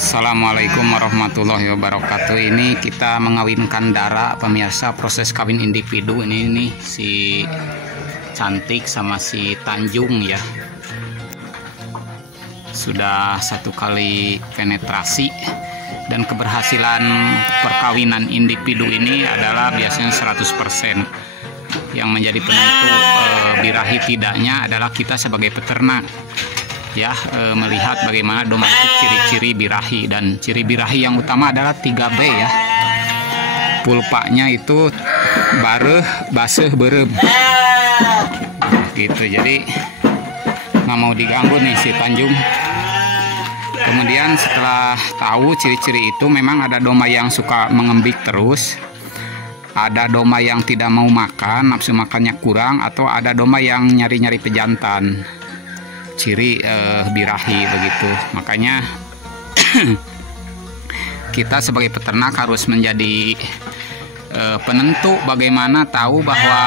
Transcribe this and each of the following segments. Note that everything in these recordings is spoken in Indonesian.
Assalamualaikum warahmatullahi wabarakatuh. Ini kita mengawinkan Dara, pemirsa. Proses kawin individu ini si Cantik sama si Tanjung ya. Sudah 1 kali penetrasi dan keberhasilan perkawinan individu ini adalah biasanya 100%. Yang menjadi penentu birahi tidaknya adalah kita sebagai peternak ya, melihat bagaimana domba itu ciri-ciri birahi, dan ciri birahi yang utama adalah 3B ya. Pulpanya itu bareh, baseh, berem gitu. Jadi nggak mau diganggu nih si Tanjung. Kemudian setelah tahu ciri-ciri itu, memang ada domba yang suka mengembik terus, ada domba yang tidak mau makan, nafsu makannya kurang, atau ada domba yang nyari-nyari pejantan. Ciri birahi begitu. Makanya kita sebagai peternak harus menjadi penentu bagaimana tahu bahwa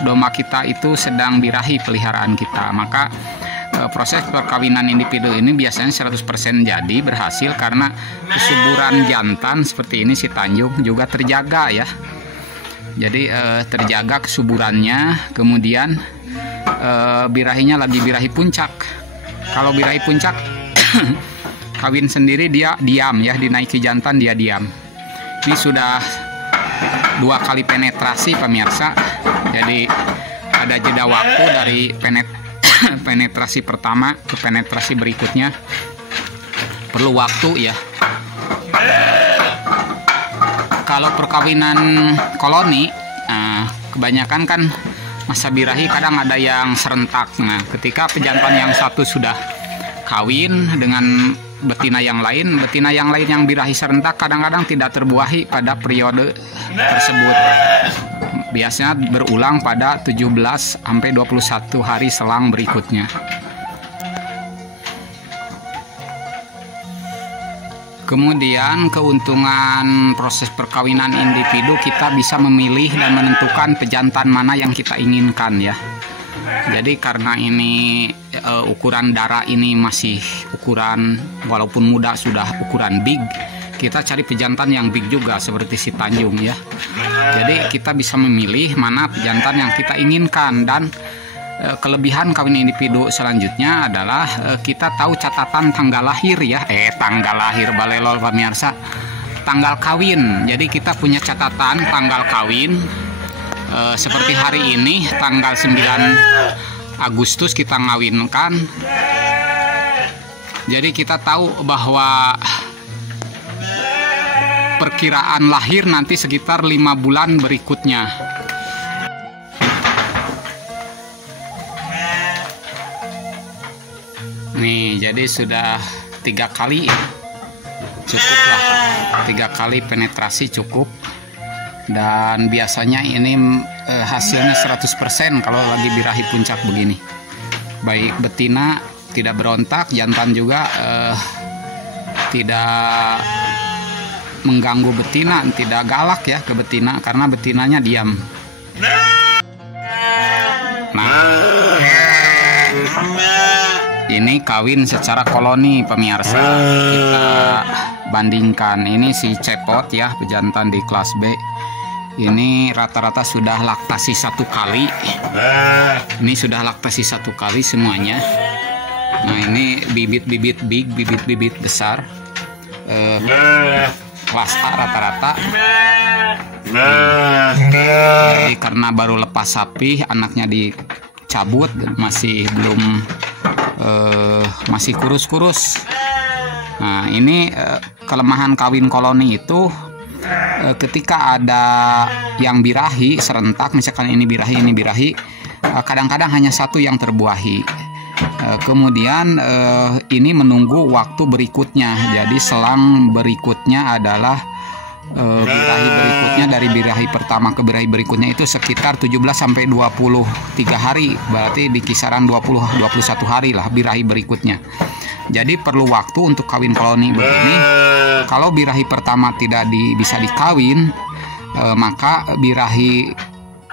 domba kita itu sedang birahi peliharaan kita. Maka proses perkawinan individu ini biasanya 100% jadi berhasil karena kesuburan jantan seperti ini si Tanjung juga terjaga ya. Jadi terjaga kesuburannya. Kemudian birahinya lagi birahi puncak. Kalau birahi puncak kawin sendiri dia diam ya, dinaiki jantan dia diam. Ini sudah 2 kali penetrasi pemirsa. Jadi ada jeda waktu dari penetrasi pertama ke penetrasi berikutnya, perlu waktu ya. Kalau perkawinan koloni kebanyakan kan masa birahi kadang ada yang serentak. Nah, ketika pejantan yang satu sudah kawin dengan betina yang lain yang birahi serentak kadang-kadang tidak terbuahi pada periode tersebut. Biasanya berulang pada 17 sampai 21 hari selang berikutnya. Kemudian keuntungan proses perkawinan individu, kita bisa memilih dan menentukan pejantan mana yang kita inginkan ya. Jadi karena ini ukuran Dara ini masih ukuran, walaupun muda sudah ukuran big, kita cari pejantan yang big juga seperti si Tanjung ya. Jadi kita bisa memilih mana pejantan yang kita inginkan. Dan kelebihan kawin individu selanjutnya adalah kita tahu catatan tanggal lahir ya. Tanggal lahir balelol pemirsa, tanggal kawin. Jadi kita punya catatan tanggal kawin. Seperti hari ini tanggal 9 Agustus kita ngawinkan. Jadi kita tahu bahwa perkiraan lahir nanti sekitar 5 bulan berikutnya. Nih, jadi sudah 3 kali cukup lah, 3 kali penetrasi cukup. Dan biasanya ini hasilnya 100% kalau lagi birahi puncak begini. Baik betina tidak berontak, jantan juga tidak mengganggu betina, tidak galak ya ke betina karena betinanya diam. Nah, ini kawin secara koloni pemirsa. Kita bandingkan, ini si Cepot ya, pejantan di kelas B. Ini rata-rata sudah laktasi 1 kali. Ini sudah laktasi 1 kali semuanya. Nah, ini bibit-bibit big, bibit-bibit besar. Kelas A rata-rata. Jadi karena baru lepas sapi, anaknya dicabut, masih belum masih kurus-kurus. Nah, ini kelemahan kawin koloni itu ketika ada yang birahi serentak, misalkan ini birahi, kadang-kadang hanya 1 yang terbuahi. Kemudian ini menunggu waktu berikutnya. Jadi selang berikutnya adalah birahi berikutnya, dari birahi pertama ke birahi berikutnya itu sekitar 17 sampai 23 hari. Berarti di kisaran 20-21 hari lah birahi berikutnya. Jadi perlu waktu untuk kawin koloni begini. Kalau birahi pertama tidak bisa dikawin, maka birahi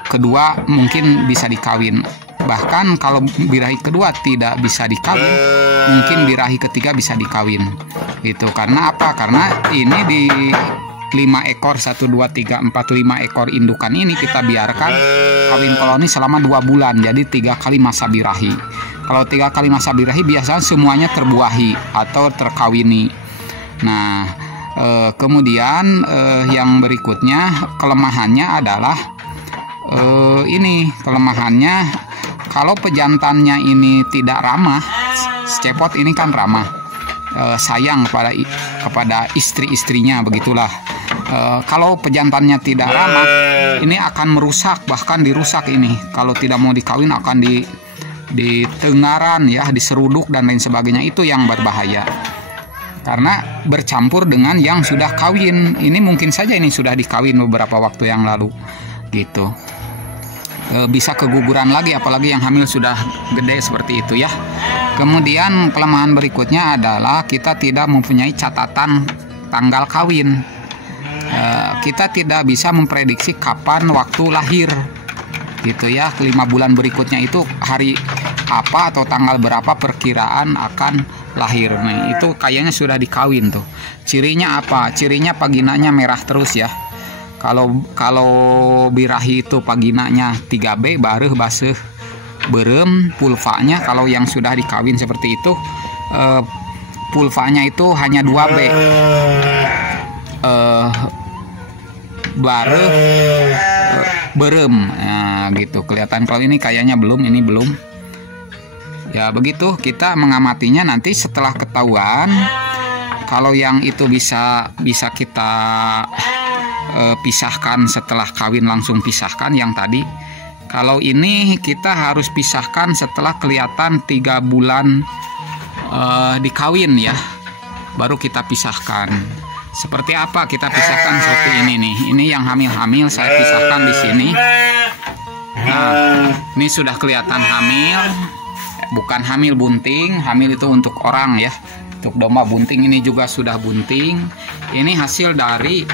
kedua mungkin bisa dikawin. Bahkan kalau birahi kedua tidak bisa dikawin, mungkin birahi ketiga bisa dikawin gitu. Karena apa? Karena ini di 5 ekor 1 2 3 4 5 ekor indukan ini kita biarkan kawin koloni selama 2 bulan. Jadi 3 kali masa birahi. Kalau 3 kali masa birahi biasanya semuanya terbuahi atau terkawini. Nah, kemudian yang berikutnya kelemahannya adalah ini kelemahannya kalau pejantannya ini tidak ramah. Cepot ini kan ramah, sayang kepada istri-istrinya, begitulah. Kalau pejantannya tidak ramah, ini akan merusak, bahkan dirusak ini. Kalau tidak mau dikawin akan di tenggaran ya, diseruduk dan lain sebagainya. Itu yang berbahaya karena bercampur dengan yang sudah kawin. Ini mungkin saja ini sudah dikawin beberapa waktu yang lalu gitu. Bisa keguguran lagi, apalagi yang hamil sudah gede seperti itu ya. Kemudian kelemahan berikutnya adalah kita tidak mempunyai catatan tanggal kawin. Kita tidak bisa memprediksi kapan waktu lahir gitu ya. 5 bulan berikutnya itu hari apa atau tanggal berapa perkiraan akan lahir. Nah, itu kayaknya sudah dikawin tuh. Cirinya apa? Cirinya paginanya merah terus ya. Kalau birahi itu paginanya 3B baru baseuh berem pulvanya. Kalau yang sudah dikawin seperti itu pulvanya itu hanya 2B baru berem. Nah, gitu kelihatan. Kalau ini kayaknya belum, ini belum. Ya begitu kita mengamatinya. Nanti setelah ketahuan kalau yang itu bisa kita pisahkan setelah kawin, langsung pisahkan yang tadi. Kalau ini kita harus pisahkan setelah kelihatan 3 bulan dikawin ya, baru kita pisahkan. Seperti apa kita pisahkan? Seperti ini nih. Ini yang hamil-hamil saya pisahkan di sini. Nah, ini sudah kelihatan hamil, bukan hamil bunting. Hamil itu untuk orang ya, untuk domba. Bunting ini juga sudah bunting. Ini hasil dari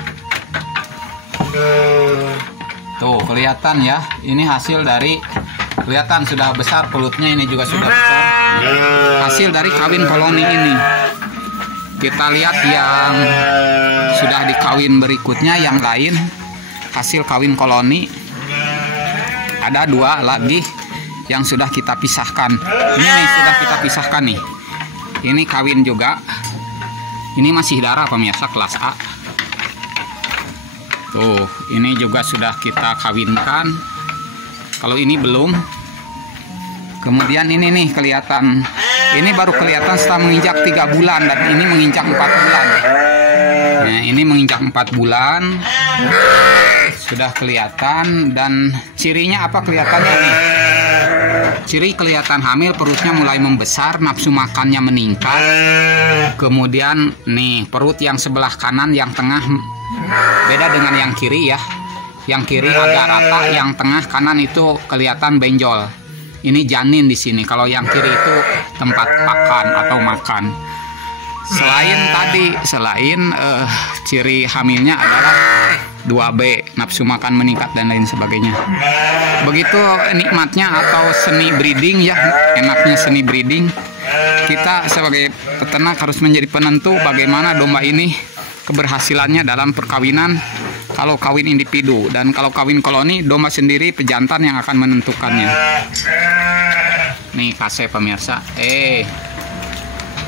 tuh kelihatan ya, ini hasil dari, kelihatan sudah besar pelutnya, ini juga sudah besar, hasil dari kawin koloni ini. Kita lihat yang sudah dikawin berikutnya, yang lain hasil kawin koloni ada 2 lagi yang sudah kita pisahkan. Ini nih, sudah kita pisahkan nih. Ini kawin juga, ini masih darah pemirsa kelas A. Tuh, ini juga sudah kita kawinkan. Kalau ini belum. Kemudian ini nih kelihatan. Ini baru kelihatan setelah menginjak 3 bulan dan ini menginjak 4 bulan. Nah, ini menginjak 4 bulan. Sudah kelihatan. Dan cirinya apa kelihatannya nih? Ciri kelihatan hamil, perutnya mulai membesar, nafsu makannya meningkat. Kemudian nih, perut yang sebelah kanan, yang tengah beda dengan yang kiri ya. Yang kiri agak rata, yang tengah kanan itu kelihatan benjol. Ini janin di sini. Kalau yang kiri itu tempat pakan atau makan. Selain ciri hamilnya adalah 2B, nafsu makan meningkat dan lain sebagainya. Begitu nikmatnya atau seni breeding ya, enaknya seni breeding. Kita sebagai peternak harus menjadi penentu bagaimana domba ini keberhasilannya dalam perkawinan. Kalau kawin individu dan kalau kawin koloni, domba sendiri pejantan yang akan menentukannya. Nih kasep pemirsa.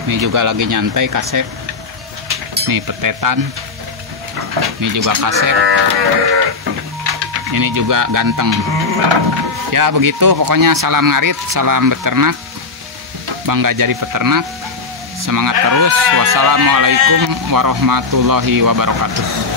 Ini juga lagi nyantai kasep. Nih petetan. Ini juga kasep. Ini juga ganteng. Ya begitu pokoknya. Salam ngarit, salam beternak. Bangga jadi peternak. Semangat terus. Wassalamualaikum warahmatullahi wabarakatuh.